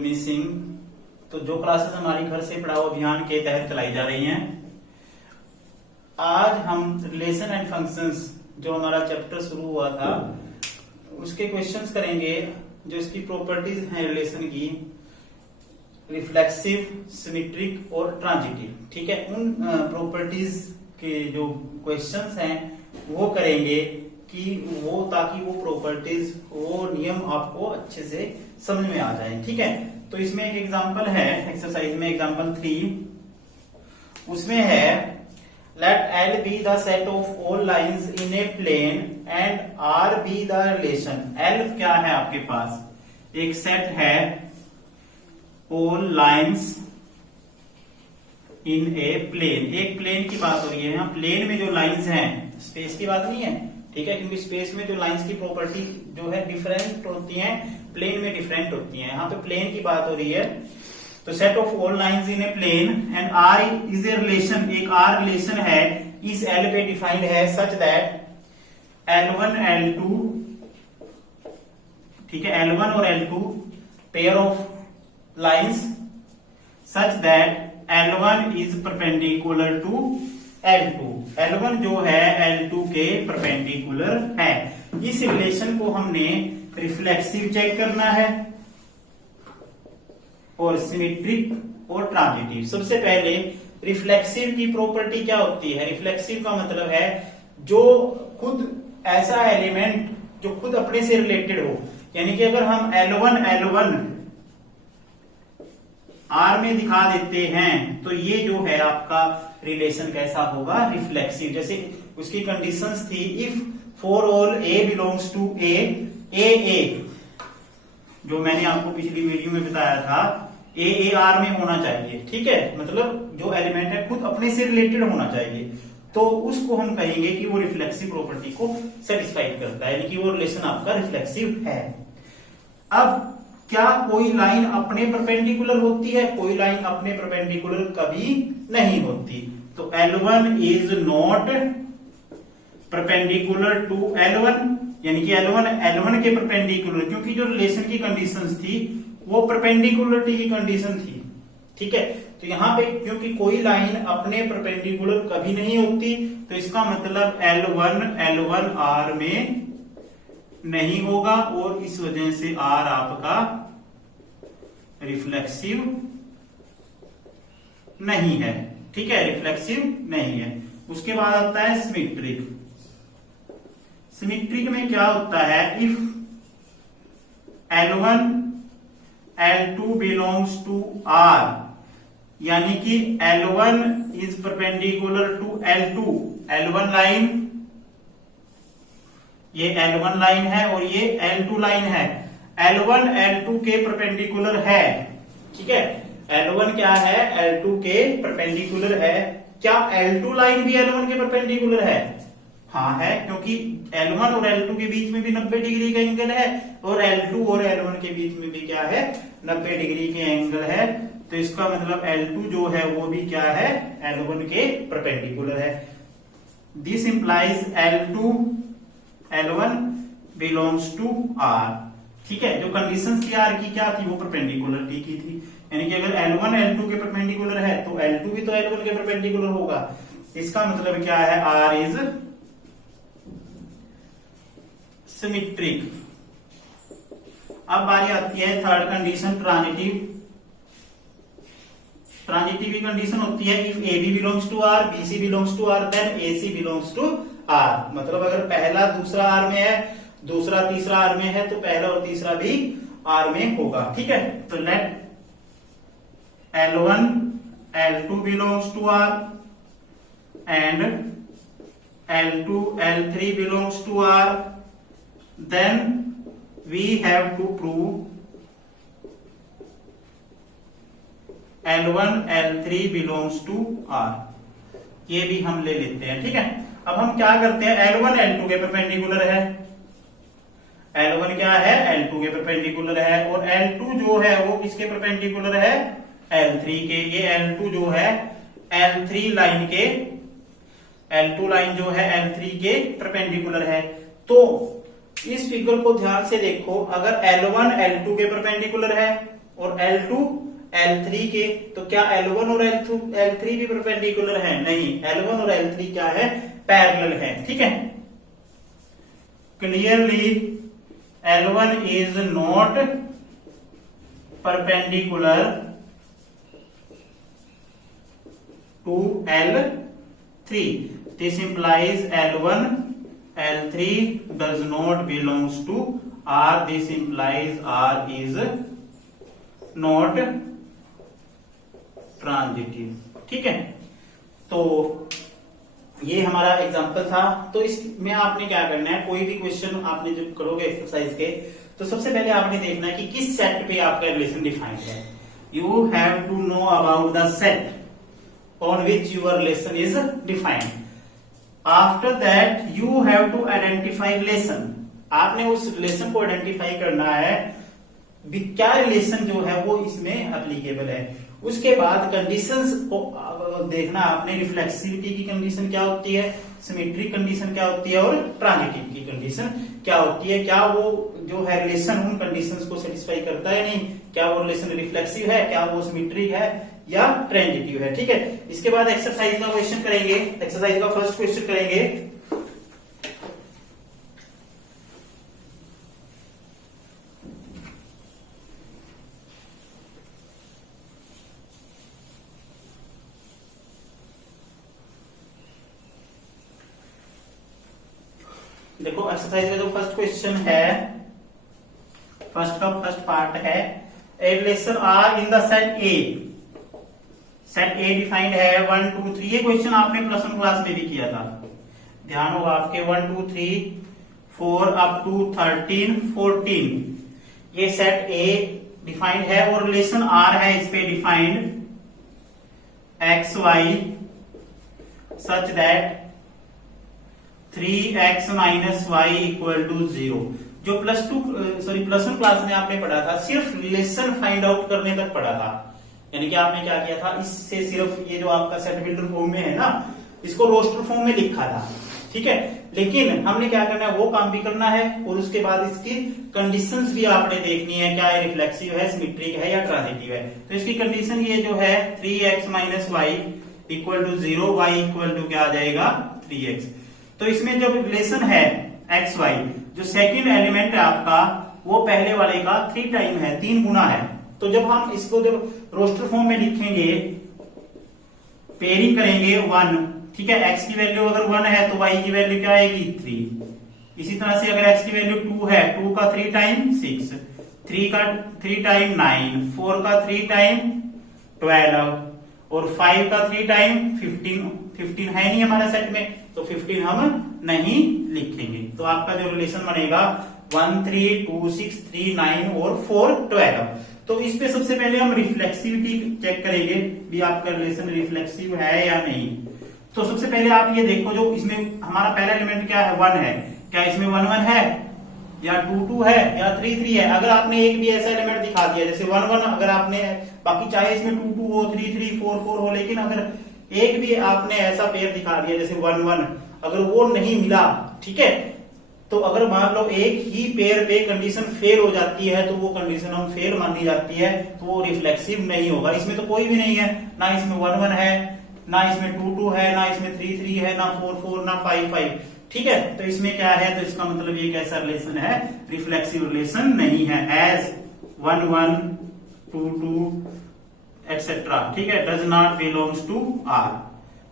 गुरमीत सिंह। तो जो क्लासेस हमारी घर से पढ़ाओ अभियान के तहत चलाई जा रही हैं, आज हम रिलेशन एंड फंक्शंस जो हमारा चैप्टर शुरू हुआ था उसके क्वेश्चंस करेंगे। जो इसकी प्रॉपर्टीज हैं रिलेशन की, रिफ्लेक्सिव, सिमेट्रिक और ट्रांजिटिव, ठीक है। उन प्रॉपर्टीज के जो क्वेश्चंस हैं वो करेंगे कि वो ताकि वो प्रॉपर्टीज, वो नियम आपको अच्छे से समझ में आ जाए, ठीक है। तो इसमें एक एग्जांपल है एक्सरसाइज में, एग्जांपल 3 उसमें है let L be the set of all lines in a plane and R be the relation। L क्या है आपके पास, एक सेट है all lines in a plane। एक प्लेन की बात हो रही है, यहाँ प्लेन में जो लाइंस हैं, स्पेस की बात नहीं है, ठीक है, क्योंकि स्पेस में जो लाइंस की प्रॉपर्टी जो है डिफरेंट होती है, प्लेन में डिफरेंट होती है। यहाँ पे प्लेन की बात हो रही है। तो set of all lines in a plane and R is a relation, एक आर रिलेशन है, इस एल पे डिफाइंड है सच दैट L1 L2, ठीक है, L1 और L2 pair of lines such that L1 is perpendicular to L2। L1 जो है L2 के परपेंडिकुलर है। इस रिलेशन को हमने रिफ्लेक्सिव चेक करना है और सिमेट्रिक और ट्रांजिटिव। सबसे पहले रिफ्लेक्सिव की प्रॉपर्टी क्या होती है? रिफ्लेक्सिव का मतलब है जो खुद ऐसा एलिमेंट जो खुद अपने से रिलेटेड हो, यानी कि अगर हम L1 R में दिखा देते हैं तो ये जो है आपका रिलेशन कैसा होगा, रिफ्लेक्सिव। जैसे उसकी कंडीशंस थी, if for all A belongs to A, जो मैंने आपको पिछली वीडियो में बताया था, A R में होना चाहिए, ठीक है, मतलब जो एलिमेंट है खुद अपने से रिलेटेड होना चाहिए, तो उसको हम कहेंगे कि वो रिफ्लेक्सिव प्रॉपर्टी को सेटिस्फाई करता है, यानी कि वो रिलेशन आपका रिफ्लेक्सिव है। अब क्या कोई लाइन अपने परपेंडिकुलर होती है? कोई लाइन अपने परपेंडिकुलर कभी नहीं होती। तो L1 is not perpendicular to L1, यानी कि L1 के परपेंडिकुलर, क्योंकि जो रिलेशन की कंडीशंस थी वो परपेंडिकुलरिटी की कंडीशन थी, ठीक है। तो यहां पे क्योंकि कोई लाइन अपने परपेंडिकुलर कभी नहीं होती, तो इसका मतलब L1 R में नहीं होगा और इस वजह से R आपका रिफ्लेक्सिव नहीं है, ठीक है, रिफ्लेक्सिव नहीं है। उसके बाद आता है सिमेट्रिक। सिमेट्रिक में क्या होता है, if L1 L2 belongs to R, यानी कि L1 is perpendicular to L2, L1 line, ये L1 लाइन है और ये L2 लाइन है, L1 L2 के परपेंडिकुलर है, ठीक है। L1 क्या है, L2 के परपेंडिकुलर है। क्या L2 लाइन भी L1 के परपेंडिकुलर है? हाँ है, क्योंकि L1 और L2 के बीच में भी 90 डिग्री का एंगल है और L2 और L1 के बीच में भी क्या है, 90 डिग्री के एंगल है। तो इसका मतलब L2 जो है वो भी क्या है, L1 के परपेंडिकुलर है। This implies L1 belongs to R, ठीक है। जो कंडीशंस थी R की क्या थी, वो परपेंडिकुलरिटी की थी, यानी कि अगर L1 L2 के परपेंडिकुलर है तो L2 भी तो L1 के परपेंडिकुलर होगा। इसका मतलब क्या है, R इज सिमेट्रिक। अब बारी आती है थर्ड कंडीशन, ट्रांजिटिव। ट्रांजिटिव की कंडीशन होती है, if AB belongs to R, BC belongs to R, then AC belongs to R। मतलब अगर पहला दूसरा R में है, दूसरा तीसरा R में है, तो पहला और तीसरा भी R में होगा, ठीक है। तो let L1 L2 belongs to R and L2 L3 belongs to R, then we have to prove L1 L3 belongs to R। ये भी हम ले लेते हैं, ठीक है। अब हम क्या करते हैं, L1 L2 के परपेंडिकुलर है, L1 क्या है, L2 के परपेंडिकुलर है, और L2 जो है वो किसके परपेंडिकुलर है, L3 के। ये L2 जो है L3 लाइन के, L2 लाइन जो है L3 के परपेंडिकुलर है। तो इस फिगर को ध्यान से देखो, अगर L1 L2 के परपेंडिकुलर है और L2 L3 के, तो क्या L1 और L3 भी परपेंडिकुलर है? नहीं, L1 और L3 क्या है? पैरेलल है। ठीक है, clearly L1 is not perpendicular to L3. This implies L1 L3 does not belongs to R. This implies R is not transitive. ठीक है, तो ये हमारा एग्जांपल था। तो इसमें आपने क्या करना है, कोई भी क्वेश्चन आपने जब करोगे एक्सरसाइज के, तो सबसे पहले आपने देखना है कि किस सेट पे आपका रिलेशन डिफाइंड है। You have to know about the set on which your relation is defined. After that you have to identify relation. आपने उस रिलेशन को आइडेंटिफाई करना है, क्या रिलेशन जो है वो इसमें एप्लीकेबल है। उसके बाद कंडीशंस को देखना आपने, रिफ्लेक्सिविटी की कंडीशन क्या होती है, सिमेट्रिक कंडीशन क्या होती है, और ट्रांजिटिव की कंडीशन क्या होती है। क्या वो जो है रिलेशन उन कंडीशंस को सेटिस्फाई करता है नहीं, क्या वो रिलेशन रिफ्लेक्सिव है, क्या वो सिमेट्रिक है या ट्रांजिटिव है। ठीक है, इसके बाद एक्सरसाइज का क्वेश्चन करेंगे। एक्सरसाइज का फर्स्ट क्वेश्चन करेंगे। देखो एक्सरसाइज का जो फर्स्ट क्वेश्चन है, फर्स्ट पार्ट है, A relation R in the set A. Set A defined है 1 2 3। ये क्वेश्चन आपने प्लस वन क्लास में भी किया था, ध्यान होगा आपके। 1 2 3 4 अप टू 13 14 ये सेट ए डिफाइंड है और रिलेशन आर है इस पे defined X Y such that 3x minus Y equal to 0। जो प्लस वन क्लास में आपने पढ़ा था, सिर्फ रिलेशन फाइंड आउट करने तक पढ़ा था। यानी कि आपने क्या किया था, इससे सिर्फ ये जो आपका सेट बिल्डर फॉर्म में है ना, इसको रोस्टर फॉर्म में लिखा था। ठीक है, लेकिन हमने क्या करना है, वो काम भी करना है और उसके बाद इसकी कंडीशंस भी आपने देखनी है, क्या है, रिफ्लेक्सिव है, सिमेट्रिक है या ट्रांजिटिव है। तो इसकी कंडीशन ये जो है 3x minus Y equal to 0, Y equal to क्या आ जाएगा 3x। तो इसमें जब रिलेशन है एक्स वाई, जो सेकंड एलिमेंट है आपका वो पहले वाले का 3 टाइम है, 3 गुना है। तो जब हम इसको जब रोस्टर फॉर्म में लिखेंगे, पेयरिंग करेंगे 1, ठीक है, x की वैल्यू अगर 1 है तो y की वैल्यू क्या आएगी 3। इसी तरह से अगर x की वैल्यू 2 है, 2 का 3 टाइम 6, 3 का 3 टाइम 9, 4 का 3 टाइम 12 और 5 का 3 टाइम 15। 15 है नहीं हमारे सेट में, तो 15 हम नहीं लिखेंगे। तो आपका जो रिलेशन बनेगा 1 3 2 6 3 9 और 4 12। तो इस पे सबसे पहले हम रिफ्लेक्सिविटी चेक करेंगे भी आपका रिलेशन रिफ्लेक्सिव है या नहीं। तो सबसे पहले आप ये देखो, जो इसमें हमारा पहला एलिमेंट क्या है 1 है, क्या इसमें 1 1 है या 2 2 है या 3 3 है। अगर आपने एक भी ऐसा एलिमेंट दिखा दिया जैसे 1 1, अगर आपने बाकी चाहे इसमें 2 2 हो 3 3 4 4 हो, लेकिन अगर एक भी आपने ऐसा पेयर दिखा दिया जैसे 1 1, अगर वो नहीं मिला, ठीक है, तो अगर मान लो एक ही पेयर पे कंडीशन फेल हो जाती है तो वो कंडीशन हम फेल मानी जाती है, तो वो रिफ्लेक्सिव नहीं होगा। इसमें तो कोई भी नहीं है, ना इसमें 1 1 है, ना इसमें 2 2 है, ना इसमें 3 3 है, ना 4 4, ना 5 5। ठीक है, तो इसमें क्या है, तो इसका मतलब ये कैसा रिलेशन है, रिफ्लेक्सिव रिलेशन नहीं है। एज 1 1 2 2 एक्सेट्रा, ठीक है, does not belongs to R.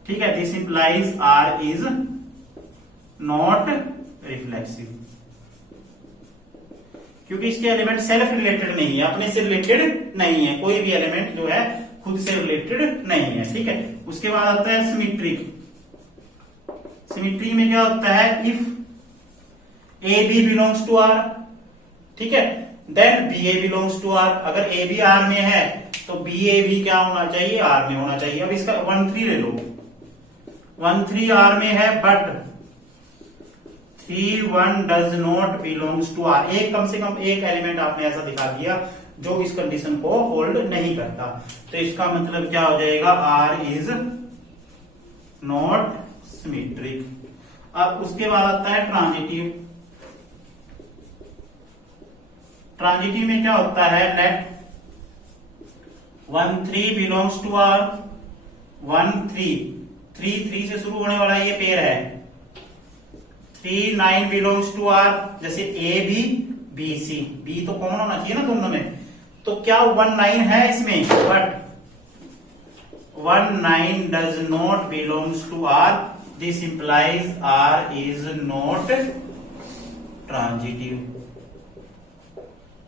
ठीक है, this implies R is not reflexive, क्योंकि इसके एलिमेंट सेल्फ रिलेटेड नहीं है, अपने से रिलेटेड नहीं है। कोई भी एलिमेंट जो है खुद से रिलेटेड नहीं है। ठीक है, उसके बाद आता है सिमेट्रिक। सिमेट्री में क्या होता है, if A B belongs to R, ठीक है, then B A belongs to R. अगर ए बी आर में है तो बी ए भी क्या होना चाहिए, आर में होना चाहिए। अब इसका 1 3 ले लो, 1 3 आर में है, but 3 1 does not belongs to R. एक कम से कम एक एलिमेंट आपने ऐसा दिखा दिया जो इस कंडीशन को होल्ड नहीं करता, तो इसका मतलब क्या हो जाएगा, आर इज नॉट सिमेट्रिक। अब उसके बाद आता है ट्रांजिटिव। ट्रांजिटिव में क्या होता है, लेट 1 3 बिलोंग्स टू आर, 1 3 से शुरू होने वाला ये पेयर है, 3 9 बिलोंग्स टू आर, जैसे A B B C, B तो कॉमन होना चाहिए ना दोनों में, तो क्या 1 9 है इसमें, but 1 9 does not belongs to R, this implies R is not transitive.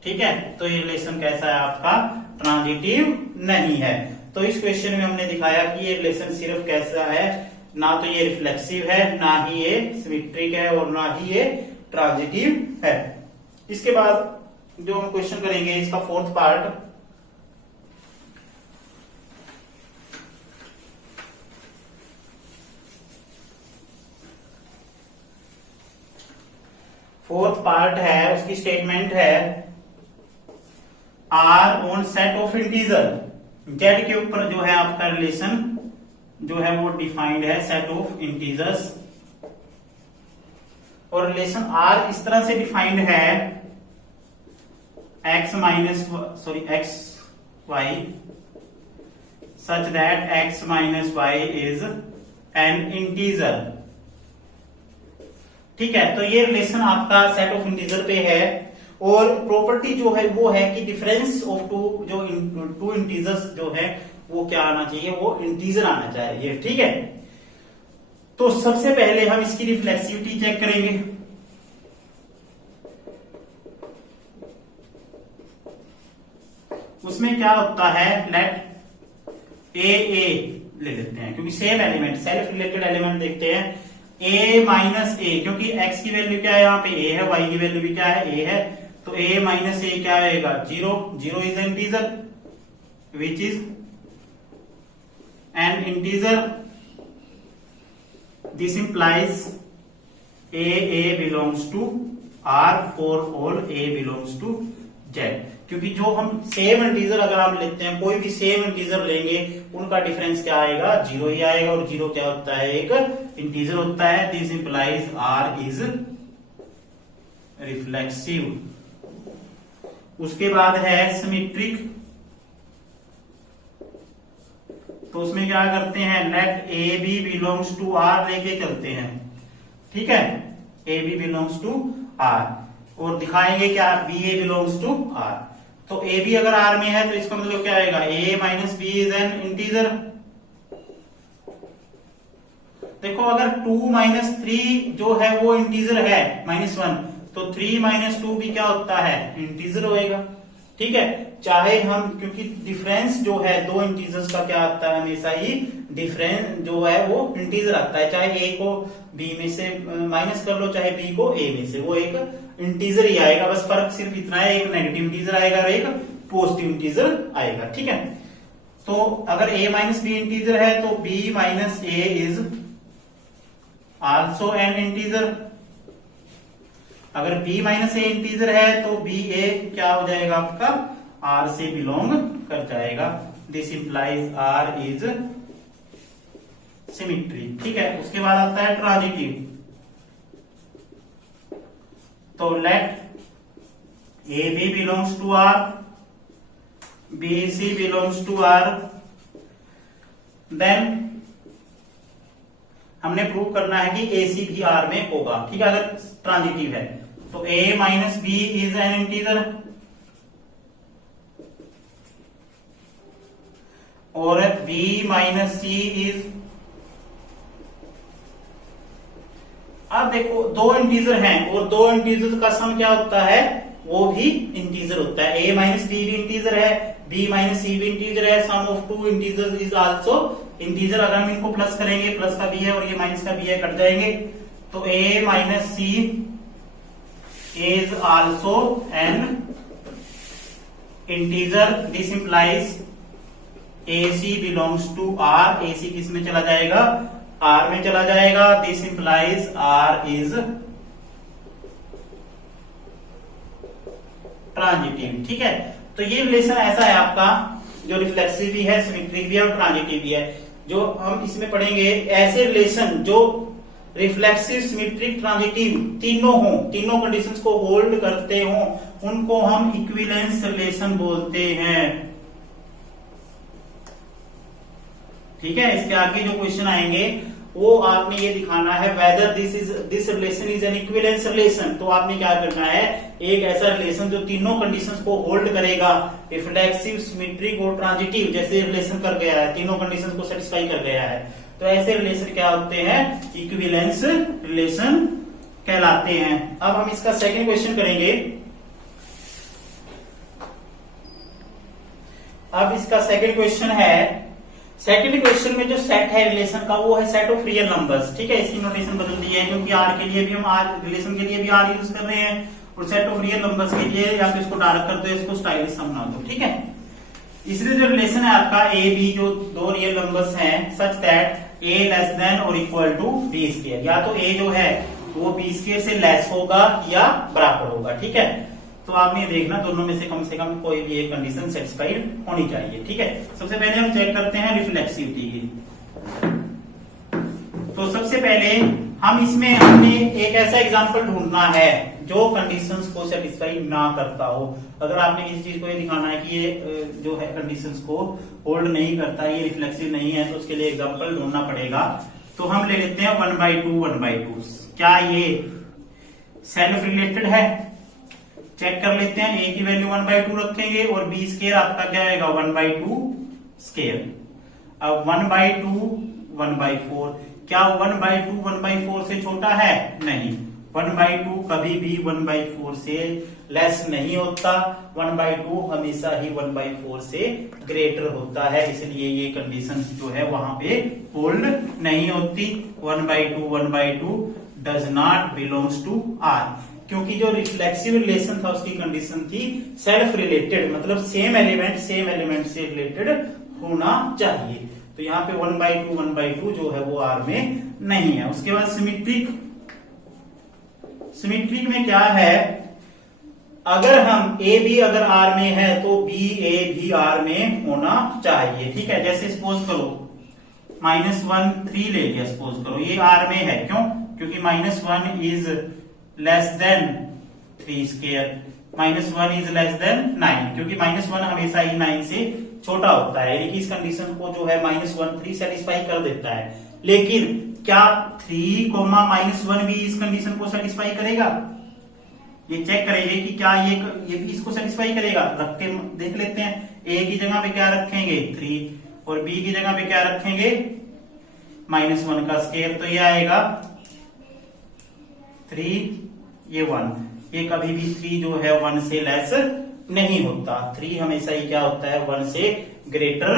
ठीक है, तो ये रिलेशन कैसा है आपका, ट्रांजिटिव नहीं है। तो इस क्वेश्चन में हमने दिखाया कि ये रिलेशन सिर्फ कैसा है, ना तो ये रिफ्लेक्सिव है, ना ही ये सिमेट्रिक है, और ना ही ये ट्रांजिटिव है। इसके बाद जो हम क्वेश्चन करेंगे इसका फोर्थ पार्ट, है उसकी स्टेटमेंट है, R on set of integer, Z के ऊपर जो है आपका रिलेशन जो है वो डिफाइंड है, सेट ऑफ इंटीजर्स, और रिलेशन आर इस तरह से डिफाइंड है, X Y such that X minus Y is an integer. ठीक है, तो ये रिलेशन आपका सेट ऑफ इंटीजर पे है, और प्रॉपर्टी जो है वो है कि डिफरेंस ऑफ टू इंटीजर्स जो है वो क्या आना चाहिए, वो इंटीजर आना चाहिए। ठीक है, तो सबसे पहले हम इसकी रिफ्लेक्सिविटी चेक करेंगे। उसमें क्या होता है, लेट ए ले लेते हैं क्योंकि same element, self related element देखते हैं, a माइनस ए, क्योंकि x की वैल्यू क्या है यहाँ पे a है, y की वैल्यू भी क्या है a है, तो a माइनस ए क्या आएगा, 0 is integer which is an integer, this implies a belongs to r for all a belongs to z, क्योंकि जो हम सेम इंटीजर अगर हम लेते हैं, कोई भी सेम इंटीजर लेंगे, उनका डिफरेंस क्या आएगा, 0 ही आएगा, और 0 क्या होता है, एक इंटीजर होता है, this implies R is reflexive. उसके बाद है सिमेट्रिक, तो उसमें क्या करते हैं, let A B belongs to R लेके चलते हैं। ठीक है, A B belongs to R, और दिखाएंगे क्या, B A belongs to R, तो ए बी अगर आर में है तो इसका मतलब क्या आएगा, A minus B is an integer. देखो अगर 2 माइनस 3 जो है वो इंटीजर है, -1, तो 3 माइनस 2 भी क्या होता है, इंटीजर होएगा। ठीक है, चाहे हम, क्योंकि डिफरेंस जो है दो इंटीजर्स का क्या आता है, हमेशा ही डिफरेंस जो है वो इंटीजर आता है, चाहे ए को बी में से माइनस कर लो, चाहे बी को ए में से, वो एक इंटीजर ही आएगा, बस फर्क सिर्फ इतना है, एक नेगेटिव इंटीजर आएगा और एक पॉजिटिव इंटीजर आएगा। ठीक है, तो अगर a माइनस बी इंटीजर है तो b minus A is also an integer, अगर b माइनस ए इंटीजर है तो b a क्या हो जाएगा आपका, r से बिलोंग कर जाएगा, this implies r is symmetry. ठीक है, उसके बाद आता है ट्रांजिटिव, तो let A B belongs to R, B C belongs to R, then हमने प्रूव करना है कि ए सी भी आर में होगा। ठीक है, अगर ट्रांजिटिव है तो a minus B is an integer, और b माइनस सी इज, अब देखो दो इंटीजर हैं और दो इंटीजर का सम क्या होता है, वो भी इंटीजर होता है, a माइनस बी भी इंटीजर है, b माइनस सी भी इंटीजर है, sum of two integers is also integer. अगर हम इनको प्लस करेंगे, प्लस का b है और ये माइनस का b है, कट जाएंगे, तो a minus C is also an integer, this implies ac belongs to r, ac किस में चला जाएगा, r में चला जाएगा, this implies r is transitive. ठीक है, तो ये रिलेशन ऐसा है आपका, जो रिफ्लेक्सिव भी है, सिमेट्रिक भी है और ट्रांजिटिव भी है। जो हम इसमें पढ़ेंगे, ऐसे रिलेशन जो रिफ्लेक्सिव, सिमेट्रिक, ट्रांजिटिव तीनों हो, तीनों कंडीशंस को होल्ड करते हो, उनको हम इक्विवेलेंस रिलेशन बोलते हैं। ठीक है, इसके आगे जो क्वेश्चन आएंगे वो आपने ये दिखाना है whether this relation is an equivalence relation. तो आपने क्या करना है, एक ऐसा रिलेशन जो तीनों कंडीशंस को होल्ड करेगा, रिफ्लेक्सिव, सिमेट्रिक और ट्रांजिटिव, जैसे रिलेशन कर गया है, तीनों कंडीशंस को सेटिस्फाई कर गया है, तो ऐसे रिलेशन क्या होते हैं, इक्विवेलेंस रिलेशन कहलाते हैं। अब हम इसका सेकंड क्वेश्चन करेंगे। अब इसका सेकंड क्वेश्चन है, सेकंड क्वेश्चन में जो सेट है रिलेशन का वो है सेट ऑफ रियल नंबर्स। ठीक है, इसकी नोटेशन बदल दी है क्योंकि आर के लिए भी हम आर रिलेशन के लिए भी आर यूज कर रहे हैं और सेट ऑफ रियल नंबर्स के लिए या तो इसको डार्क कर दो, इसको स्टाइलिश बना दो। ठीक है, इसलिए जो रिलेशन है आपका ए बी, जो दो रियल नंबर्स हैं, such that A less than और इक्वल टू बी स्क्वायर, या तो ए जो है वो बी स्क्वायर से लेस होगा या बराबर होगा। ठीक है, तो आपने देखना दोनों में से कम कोई भी एक कंडीशन सेटिस्फाइड होनी चाहिए। ठीक है, सबसे पहले हम चेक करते हैं रिफ्लेक्सिविटी की। तो सबसे पहले हम इसमें हमने एक ऐसा एग्जांपल ढूंढना है जो कंडीशंस को सेटिस्फाई ना करता हो। अगर आपने किसी चीज को ये दिखाना है कि ये जो है कंडीशंस को होल्ड नहीं करता, ये रिफ्लेक्सिव नहीं है, तो उसके लिए एग्जांपल ढूंढना पड़ेगा। तो हम ले लेते हैं 1/2 क्या ये सेल्फ रिलेटेड है, चेक कर लेते हैं। ए की वैल्यू 1/2 रखेंगे और बी स्क्वायर आपका क्या आएगा 1/2 स्क्वायर। अब 1/2 1/4, क्या 1/2 1/4 से छोटा है? नहीं, 1/2 कभी भी 1/4 से लेस नहीं होता, 1/2 हमेशा ही 1/4 से ग्रेटर होता है, इसलिए ये कंडीशन जो है वहां पे होल्ड नहीं होती। 1/2 does not belongs to R, क्योंकि जो रिफ्लेक्सिव रिलेशन था उसकी कंडीशन थी सेल्फ रिलेटेड, मतलब सेम एलिमेंट से रिलेटेड होना चाहिए। तो यहाँ पे 1/2 जो है वो आर में नहीं है। उसके बाद सिमेट्रिक में क्या है, अगर हम ए बी अगर आर में है तो बी ए भी आर में होना चाहिए। ठीक है, जैसे सपोज करो -1 3 ले लिया, सपोज करो ये आर में है, क्यों? क्योंकि -1 is less than 3 square, -1 is less than 9, क्योंकि -1 हमेशा ही 9 से छोटा होता है, यानी कि इस कंडीशन को जो है -1 3 सेटिस्फाई कर देता है। लेकिन क्या 3, -1 भी इस कंडीशन को सेटिस्फाई करेगा? ये चेक करेंगे कि क्या ये भी इसको सेटिस्फाई करेगा। रख के देख लेते हैं। ए की जगह पे क्या रखेंगे 3 और बी की जगह पे क्या रखेंगे -1 का स्क्वायर, तो ये आएगा 3 ये 1, ये कभी भी 3 जो है 1 से लेस नहीं होता, 3 हमेशा ही क्या होता है 1 से ग्रेटर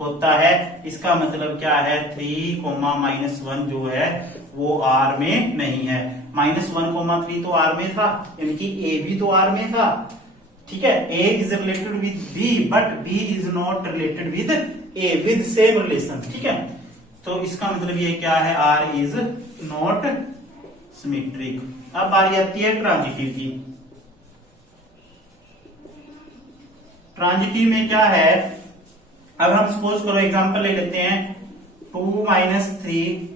होता है। इसका मतलब क्या है 3, -1 जो है वो आर में नहीं है। -1, 3 तो आर में था, यानी कि ए भी तो आर में था। ठीक है, A is related with B but B is not related with A, with same relation. ठीक है, तो इसका मतलब ये क्या है, आर इज नॉट सिमेट्रिक। अब बारी आती है ट्रांजिटिव की। ट्रांजिटिव में क्या है, अब हम सपोज करो एग्जांपल ले लेते हैं 2 - 3,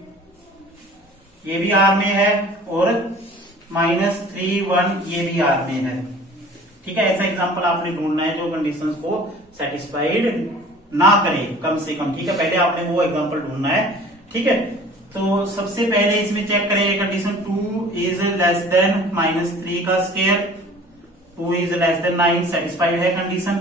ये भी आर में है, और -3 1 ये भी आर में है। ठीक है, ऐसा एग्जांपल आपने ढूंढना है जो कंडीशंस को सेटिस्फाइड ना करे कम से कम। ठीक है, पहले आपने वो एग्जांपल ढूंढना है। ठीक है, तो सबसे पहले इसमें चेक करेंगे कंडीशन 2 इज लेस देन -3 का square, 2 is less than 9 satisfied है कंडीशन।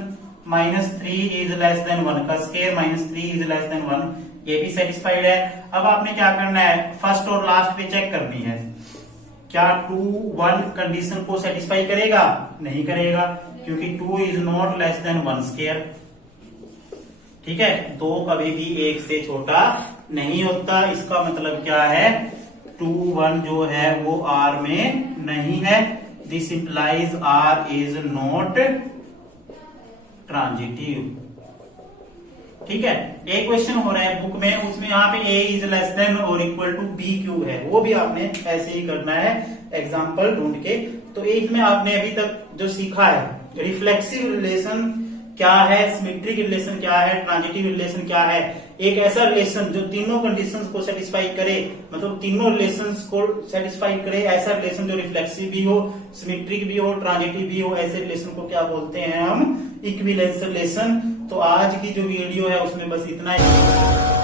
-3 इज लेस देन 1 का स्क्वायर, -3 इज लेस देन 1 ये भी सेटिस्फाइड है। अब आपने क्या करना है, फर्स्ट और लास्ट पे चेक करनी है, क्या 2 1 कंडीशन को सेटिस्फाई करेगा? नहीं करेगा, क्योंकि 2 is not less than 1 square. ठीक है, 2 कभी भी 1 से छोटा नहीं होता। इसका मतलब क्या है 2 1 जो है वो आर में नहीं है। This implies R is not transitive. ठीक है, एक क्वेश्चन हो रहा है बुक में, उसमें यहाँ पे a इज लेस देन और इक्वल टू बी क्यू है, वो भी आपने ऐसे ही करना है एग्जांपल ढूंढ के। तो एक में आपने अभी तक जो सीखा है, रिफ्लेक्सिव रिलेशन क्या है, सिमेट्रिक रिलेशन क्या है, ट्रांजिटिव रिलेशन क्या है, एक ऐसा रिलेशन जो तीनों कंडीशंस को सेटिस्फाई करे, मतलब तीनों रिलेशंस को सेटिस्फाई करे, ऐसा रिलेशन जो रिफ्लेक्सिव भी हो, सिमेट्रिक भी हो, ट्रांजिटिव भी हो, ऐसे रिलेशन को क्या बोलते हैं हम, इक्विवेलेंस रिलेशन। तो आज की जो वीडियो है उसमें बस इतना ही।